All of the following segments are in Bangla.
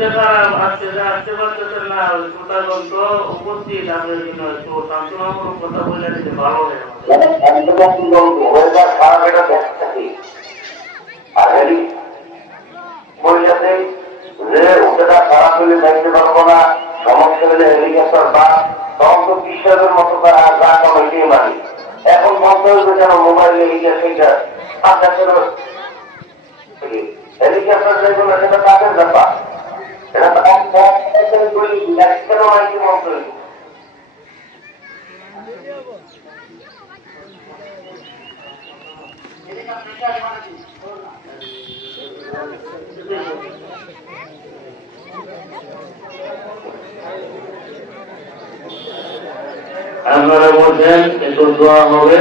যারা আসতে পারতেছেন না শ্রোতাগণ তো উপস্থিত আপনাদের জন্য একটু সান্ত্বনামূলক কথা বলে দিতে ভালো হয় খারাপ হলে যাইতে পারবো না, সমস্যা হলে হেলিকপ্টার বা তখন তো বিশ্বাসের মতো তারা যা কমাইতেই মানি। এখন বলতে হইবে যেন মোবাইলে এইটা সেইটা হেলিকপ্টার যাইব না, সেটা তাদের ব্যাপার। এটা তো কেন মাইকে মন্ত্র হইব। আপনারা বলছেন একটু দোয়া হবে,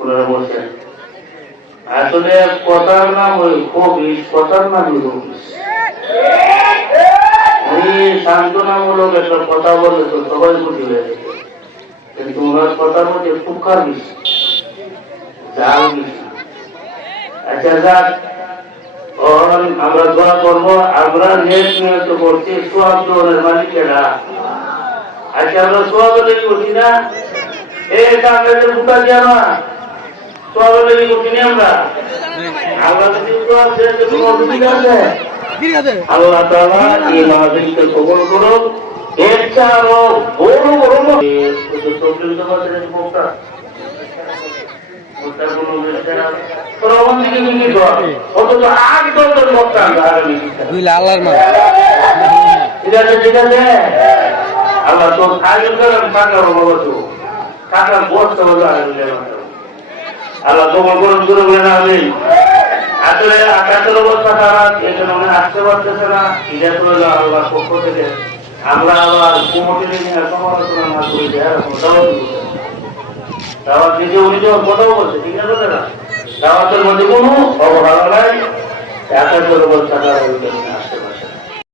ওনারা বলছেন আসলে কথার নাম ওই কবির, কথার নাম উনি সান্ত্বনামূলক একটা কথা বললে তো সবাই খুশি হয়ে যেত, কিন্তু ওনার কথার মধ্যে ফুকার বেশি, জাল বেশি। আচ্ছা যাক, আমরা দোয়া করবো। আমরা নেট নিয়ত করছি সোয়াব দোনের মালিকেরা। আচ্ছা আমরা সোয়াব লেগে করছি না, এটা আপনাদের ফুকা দিয়া না, সোয়াব লেগে করছি না আমরা। আমরা যদি আল্লাহ তাআলা এই মাহফিলকে কবুল করুন। এর চেয়ে আরো বড় বড় আল্লাহ তো টাকার বস্তা আল্লাহ কবুল করুন। শুরু করেন আমিন। আসলে আকাশের অবস্থা খারাপ, এই জন্য আসতে পারতেছে না। এটা করে আল্লাহর পক্ষ থেকে আমরা আবার কুমোটি নিয়ে সমালোচনা না করি, দাওয়াত দিতে উনি যখন কথাও বলছে, ঠিক আছে না, দাওয়াতের মধ্যে কোনো অবহেলা নাই। আকাশের অবস্থা খারাপ আসতে পারে।